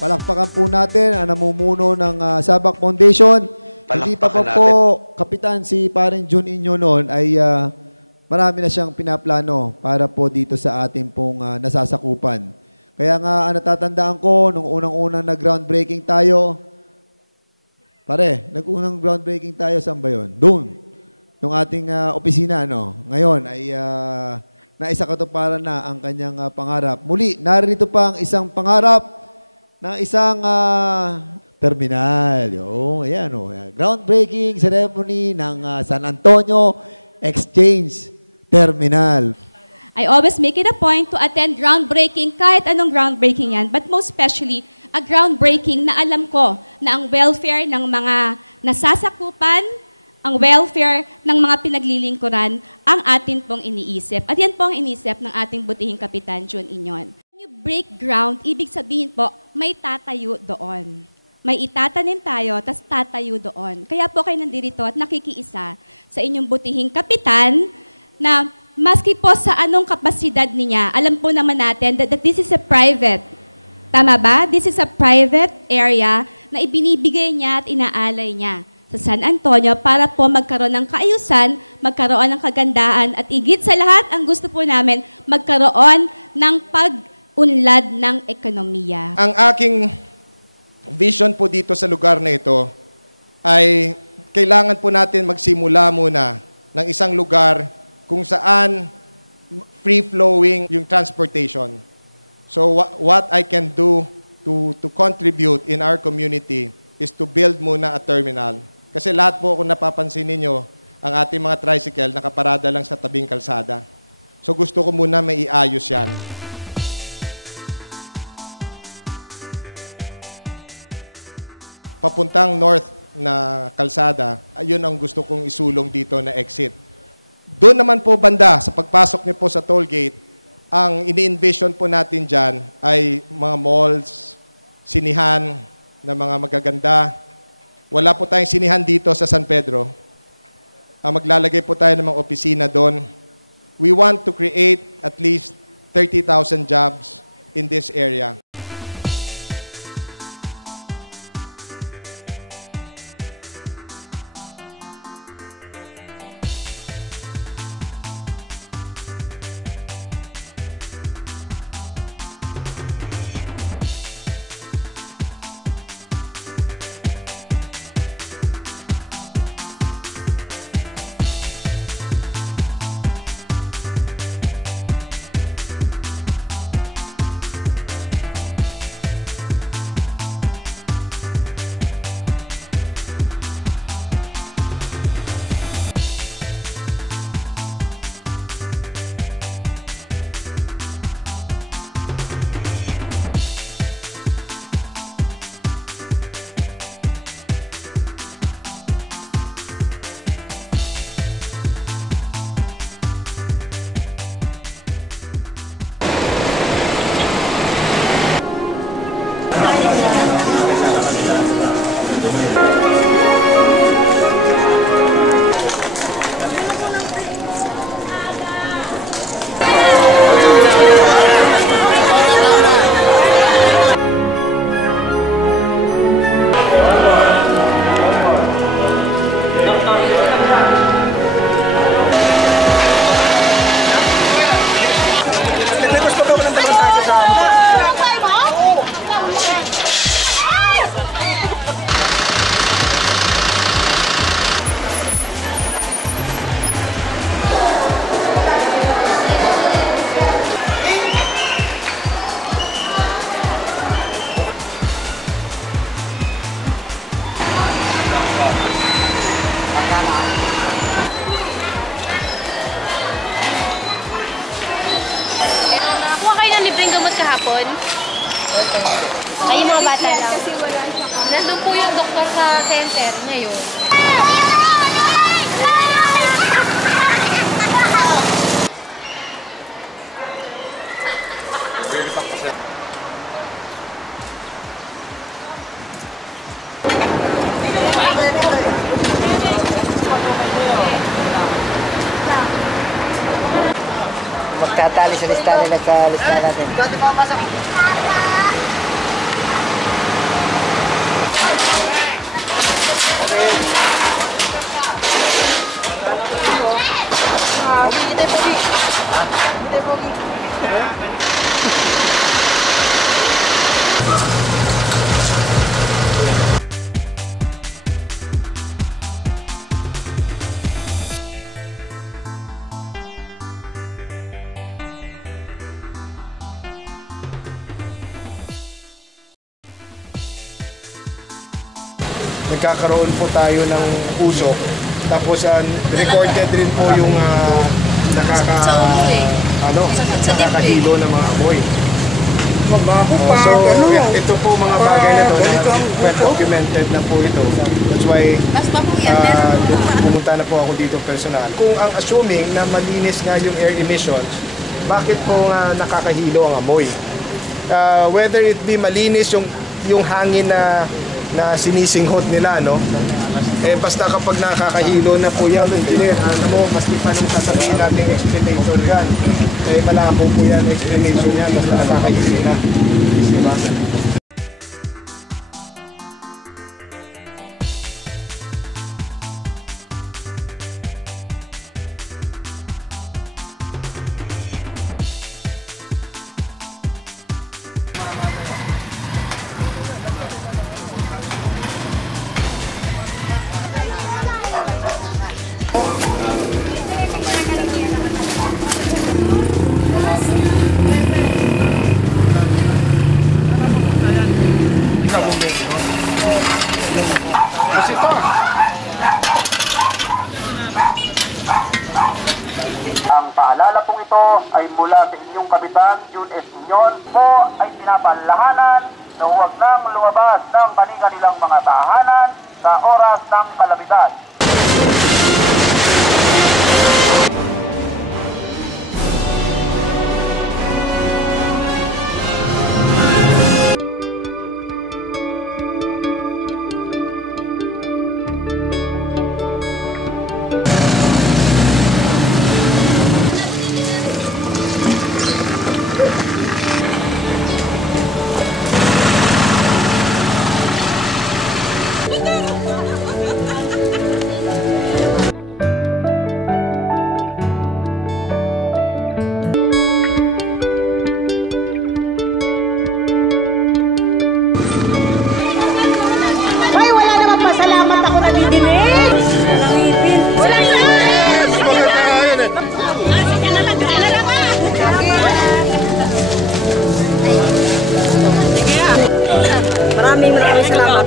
Palakpakan po natin ang namumuno ng Sabak Foundation. Hindi pa po, Kapitan, si Paring Jun Inyo noon ay marami na siyang pinaplano para po dito sa ating pong nasasakupan. Kaya nga natatandaan ko, nung unang-unang nag-groundbreaking tayo, nag-unang groundbreaking tayo, saan ba yun? Doon, yung ating opisina, no? Ngayon ay naisakatuparan na ang kanyang pangarap. Muli, narito pa ang isang pangarap ng isang terminal. Ayan, groundbreaking ceremony ng San Antonio Exchange Terminal. I always make it a point to attend groundbreaking, kahit anong groundbreaking yan, but most especially, a groundbreaking na alam ko na ang welfare ng mga nasasakupan, ang welfare ng mga pinaglilingkuran, ang atin pong iniisip. At yan po ang iniisip ng ating butihing Kapitan Jun Inyon. When you break ground, ibig sabihin po, may tatayo doon. May itatanim tayo, tas tatayo doon. Kaya po kayo nandito at nakikiisa sa inyong butihing Kapitan na maski po sa anong kapasidad niya, alam po naman natin that this is a private. Tama ba? This is a private area na ibinibigay niya at inaalay niya sa San Antonio para po magkaroon ng kaayusan, magkaroon ng kagandahan, at higit sa lahat, ang gusto po namin, magkaroon ng pag-unlad ng ekonomiya. Ang aking vision po dito sa lugar na ito ay kailangan po natin magsimula muna ng isang lugar kung saan free-flowing yung transportation. So what I can do to contribute in our community is to build muna a terminal. Kasi lahat po, kung napapansin ninyo, ang ating mga tricycle nakaparada lang sa tabing kalsada. So gusto ko muna may iayos yan. Papuntang north na kalsada, ayun ang gusto kong isulong dito na exit. Doon naman po banda, sa pagpasok niyo po sa toll gate, ang ini-envision po natin dyan ay mga malls, sinihan na mga magaganda. Wala po tayong sinihan dito sa San Pedro. Maglalagay po tayo ng mga opisina doon. We want to create at least 30,000 jobs in this area. libreng gamot kahapon? Ay, yung mga bata lang. Nandun po yung doktor sa center ngayon. Magtatali sa listahan nila sa listahan natin. Nagkakaroon po tayo ng usok. Tapos recorded rin po yung nakakahilo ng mga amoy. So, ito po mga bagay na ito na well documented na po ito. That's why pumunta na po ako dito personal. Kung ang assuming na malinis nga yung air emissions, bakit po nga nakakahilo ang amoy? Whether it be malinis yung hangin na sinisinghot nila, no? Basta kapag nakakahilo na po yan, engineer, alam mo, maski pa nung sasabihin natin explanation yan, malabo po yan, explanation yan, basta nakakahilo na. Diba? Ang paalala pong ito ay mula sa inyong kapitan, June S. Inyon, po ay pinapalahanan na huwag nang lumabas ng kanilang mga tahanan sa oras ng kalamidad. Maraming salamat.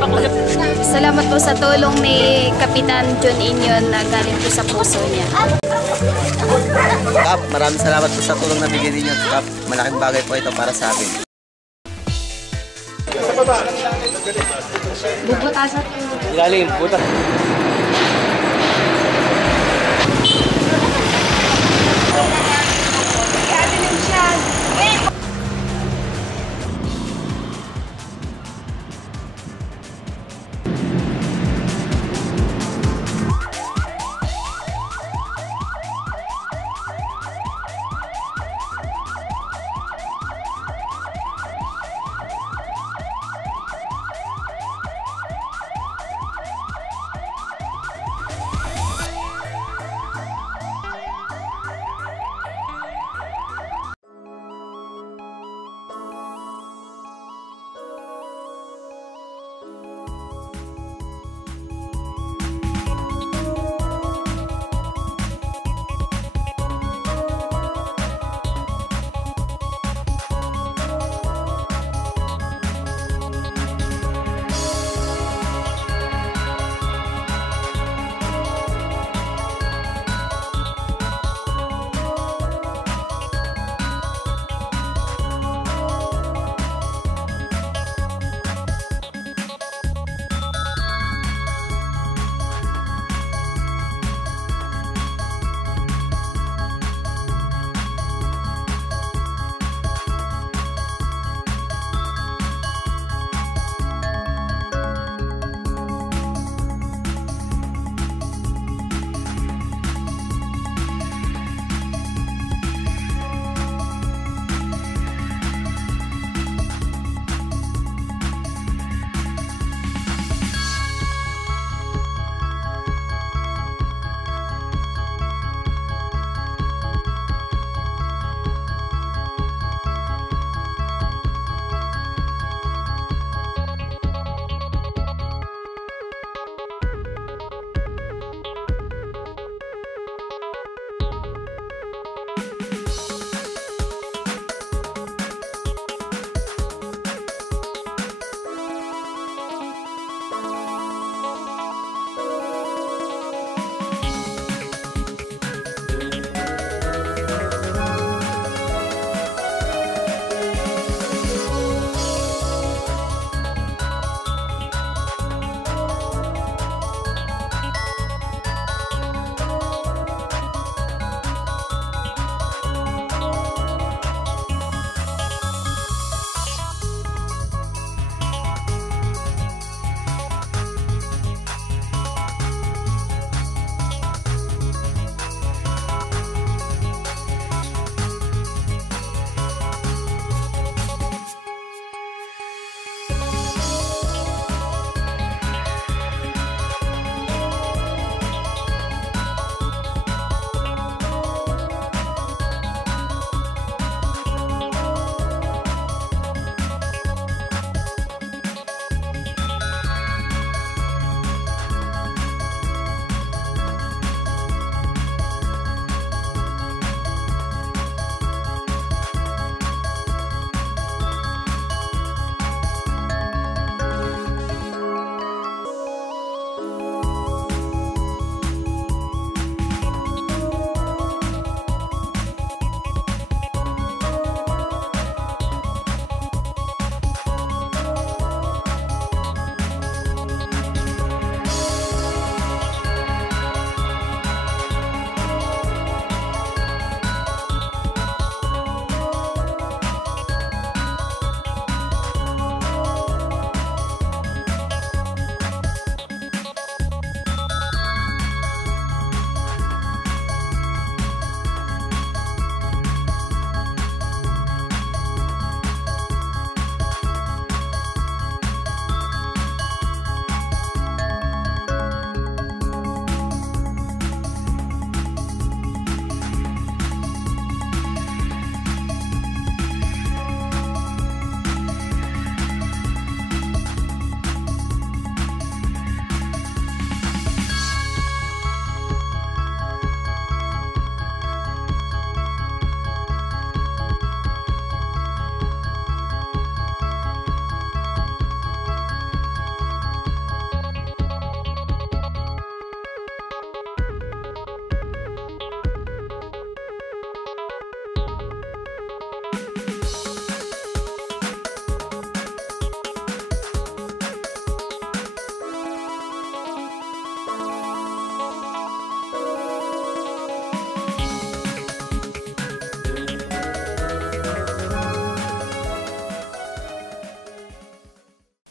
Salamat po sa tulong ni Kapitan John Inyon na galing po sa puso niya. Kap, maraming salamat po sa tulong na bigyan ninyo, Kap. Malaking bagay po ito para sa amin. Bubutasan po. Galing, butas.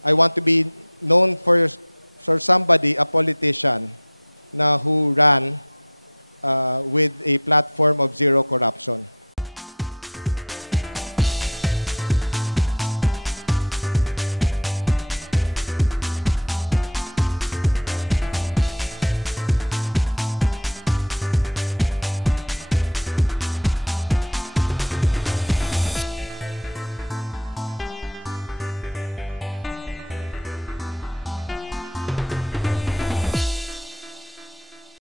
I want to be known for somebody, a politician, na who ran with a platform of zero corruption.